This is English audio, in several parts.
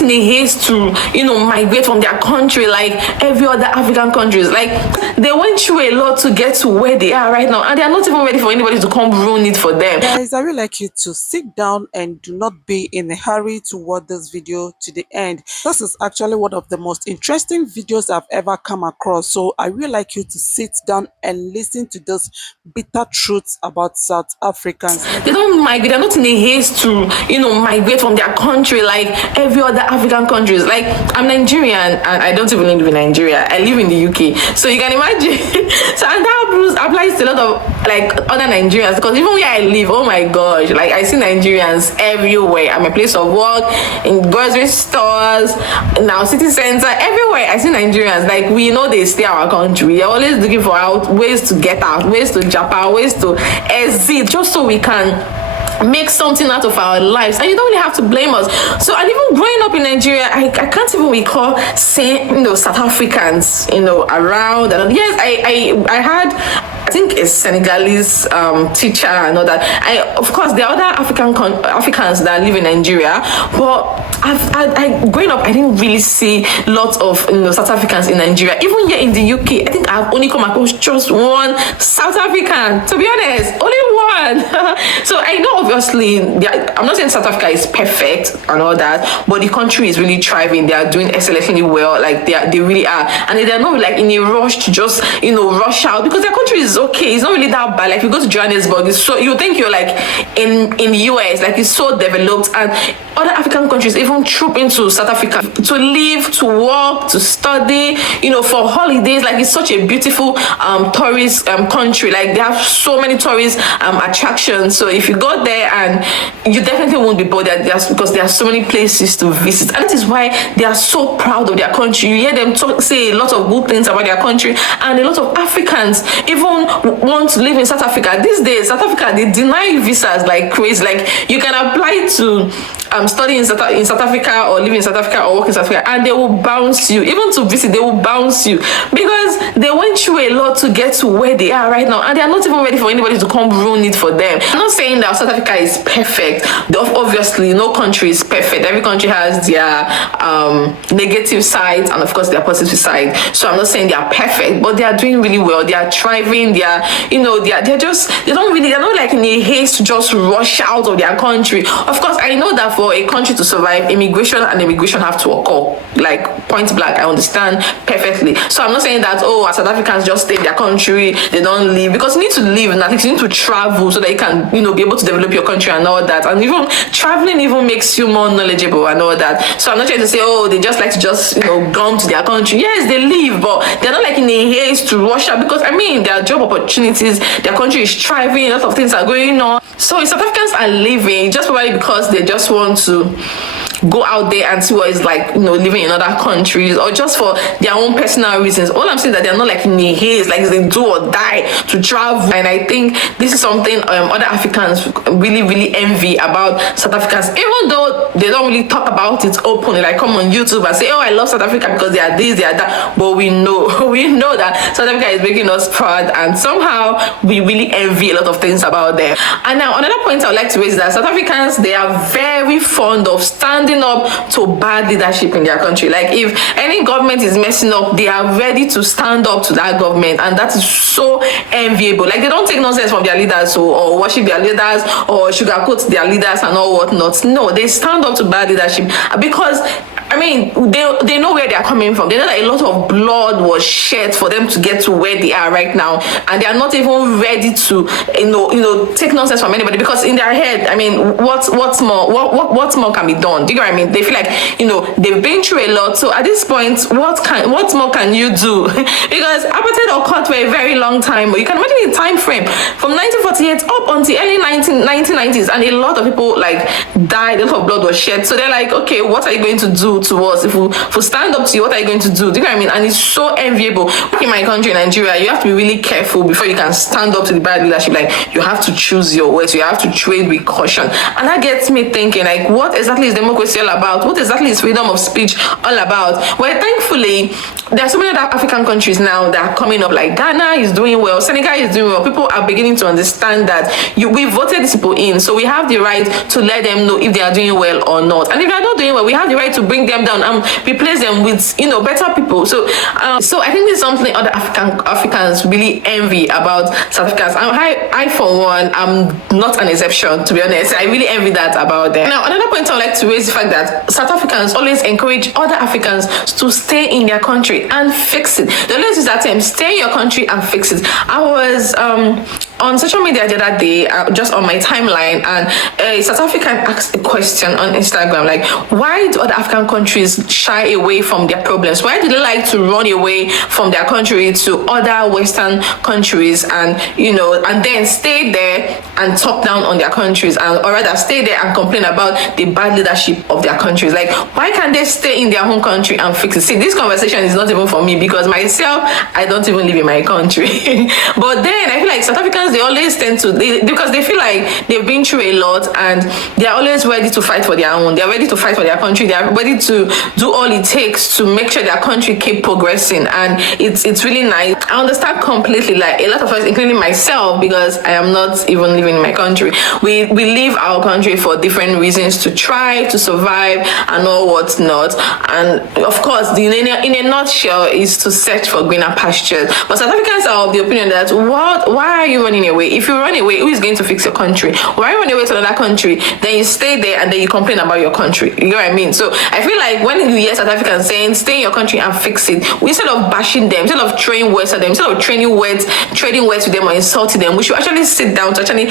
not in a haste to, migrate from their country like every other African countries. Like, they went through a lot to get to where they are right now, and they are not even ready for anybody to come ruin it for them. Guys, I would like you to sit down and do not be in a hurry to watch this video to the end. This is actually one of the most interesting videos I've ever come across. So I would like you to sit down and listen to this bitter truths about South Africans. They don't migrate. They're not in a haste to, migrate from their country like every other African countries. Like, I'm Nigerian and I don't even live in Nigeria. I live in the UK. So you can imagine. So, and that applies to a lot of like other Nigerians, because even where I live, oh my gosh, like I see Nigerians everywhere. At my place of work, in grocery stores, now city center, everywhere I see Nigerians. Like, we know they stay our country. They're always looking for ways to get out, ways to jump out, ways to exit, just so we can make something out of our lives. And you don't really have to blame us. So, and even growing up in Nigeria, I can't even recall seeing South Africans around. And yes, I had, I think, a Senegalese teacher and all that. Of course, there are other Africans that live in Nigeria, but growing up, I didn't really see lots of South Africans in Nigeria. Even here in the UK, I think I've only come across just one South African. To be honest, only one. So I know, obviously, I'm not saying South Africa is perfect and all that, but the country is really thriving. They are doing excellently well. Like, they really are, and they're not like in a rush to just rush out, because their country is okay. It's not really that bad. Like, you go to Johannesburg, you think you're like in the US, like it's so developed, and other African countries even troop into South Africa to live, to work, to study, for holidays. Like, it's such a beautiful tourist country. Like, they have so many tourist attractions. So if you go there, and you definitely won't be bored because there are so many places to visit, and that is why they are so proud of their country. You hear them say a lot of good things about their country, and a lot of Africans even want to live in South Africa. These days, South Africa, they deny visas like crazy. Like, you can apply to study in South Africa, or live in South Africa, or work in South Africa, and they will bounce you. Even to visit, they will bounce you, because they went through a lot to get to where they are right now, and they are not even ready for anybody to come ruin it for them. I'm not saying that South Africa is perfect. Obviously, no country is perfect. Every country has their negative sides, and of course their positive side. So I'm not saying they are perfect, but they are doing really well. They are thriving. They're not like in a haste to just rush out of their country. Of course, I know that for a country to survive, immigration have to occur, like point blank. I understand perfectly. So I'm not saying that South Africans just stay in their country, they don't leave, because you need to leave, and at least you need to travel so that you can be able to develop your country and all that. And even traveling even makes you more knowledgeable and all that. So I'm not trying to say they just like to come to their country. Yes, they leave, but they're not like in a haste to rush out, because there are job opportunities, their country is thriving, a lot of things are going on. So South Africans are leaving just probably because they just want to go out there and see what it's like, living in other countries, or just for their own personal reasons. All I'm saying that they're not like in a haste, like they do or die to travel. And I think this is something other Africans really, really envy about South Africans, even though they don't really talk about it openly, like come on YouTube and say, I love South Africa because they are this, they are that. But we know that South Africa is making us proud, and somehow we really envy a lot of things about them. And now another point I would like to raise is that South Africans, they are very fond of standing up to bad leadership in their country. Like, if any government is messing up, they are ready to stand up to that government, and that is so enviable. Like, they don't take nonsense from their leaders, or worship their leaders, or sugarcoat their leaders and all whatnot. No, they stand up to bad leadership, because they know where they are coming from. They know that a lot of blood was shed for them to get to where they are right now, and they are not even ready to take nonsense from anybody, because in their head, what's more can be done? Do you know what I mean? They feel like they've been through a lot. So at this point, what more can you do? Because apartheid occurred for a very long time. But you can imagine the time frame from 1948 up until early 1990s, and a lot of people like died. A lot of blood was shed. So they're like, okay, what are you going to do to us? If we stand up to you, what are you going to do? Do you know what I mean? And it's so enviable. In my country, Nigeria, you have to be really careful before you can stand up to the bad leadership. Like, you have to choose your words. You have to trade with caution. And that gets me thinking, like, what exactly is democracy all about? What exactly is freedom of speech all about? Well, thankfully, there are so many other African countries now that are coming up. Like, Ghana is doing well, Senegal is doing well. People are beginning to understand that we voted these people in, so we have the right to let them know if they are doing well or not. And if they are not doing well, we have the right to bring them down and replace them with better people. So I think this is something other Africans really envy about South Africans. I for one, I'm not an exception, to be honest. I really envy that about them. Now, another point I'd like to raise is the fact that South Africans always encourage other Africans to stay in their country and fix it. They always use that term, stay in your country and fix it. I was on social media the other day, just on my timeline, and a South African asked a question on Instagram, like, why do other African countries shy away from their problems? Why do they like to run away from their country to other Western countries, and and then stay there and talk down on their countries, or rather stay there and complain about the bad leadership of their countries? Like, why can't they stay in their home country and fix it? See, this conversation is not even for me, because myself, I don't even live in my country. But then I feel like South Africans, they always tend to, because they feel like they've been through a lot, and they're always ready to fight for their own. They're ready to fight for their country. They're ready to do all it takes to make sure their country keep progressing, and it's really nice. I understand completely. Like, a lot of us, including myself, because I am not even living in my country, we leave our country for different reasons, to try to survive and all what's not. And of course, in a nutshell, is to search for greener pastures. But South Africans are of the opinion that, why are you running away? If you run away, who is going to fix your country? Why run away to another country, then you stay there and then you complain about your country? You know what I mean? So I feel like when you hear South Africans saying stay in your country and fix it, instead of bashing them, instead of throwing words at them, instead of trading words with them or insulting them, we should actually sit down to actually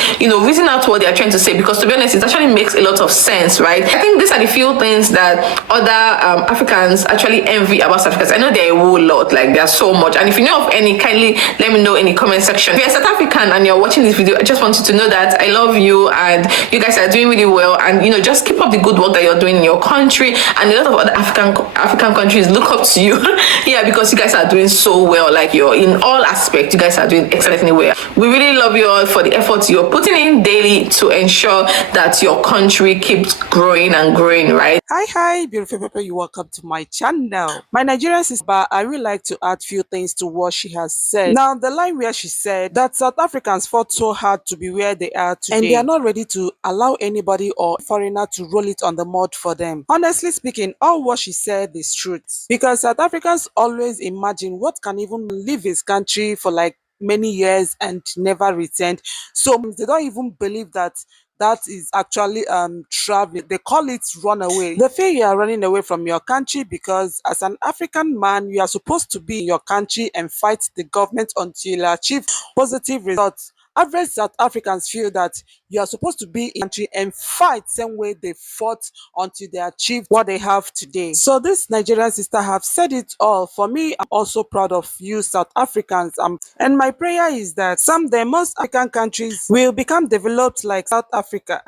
reason out what they are trying to say, because to be honest, it actually makes a lot of sense, right? I think these are the few things that other Africans actually envy about South Africans. I know there are a whole lot, like there's so much, and if you know of any, kindly let me know in the comment section. If you're South African and you're watching this video, I just want you to know that I love you, and you guys are doing really well, and just keep up the good work that you're doing in your country, and a lot of other African countries look up to you. Yeah, because you guys are doing so well. Like, you're in all aspects, you guys are doing excellently well. We really love you all for the efforts you're putting in daily to ensure that your country keeps growing and growing, right? Hi, beautiful people, you welcome to my channel. My Nigerian sister, I really like to add few things to what she has said. Now, the line where she said that South Africans fought so hard to be where they are today, and they are not ready to allow anybody or foreigner to roll it on the mud for them. Honestly speaking, all what she said is truth, because South Africans always imagine what can even leave his country for like many years and never returned. So they don't even believe that that is actually traveling. They call it runaway. They feel you are running away from your country, because as an African man, you are supposed to be in your country and fight the government until you achieve positive results. Average South Africans feel that you are supposed to be in country and fight same way they fought until they achieved what they have today. So this Nigerian sister have said it all. For me, I'm also proud of you South Africans. And my prayer is that someday most African countries will become developed like South Africa.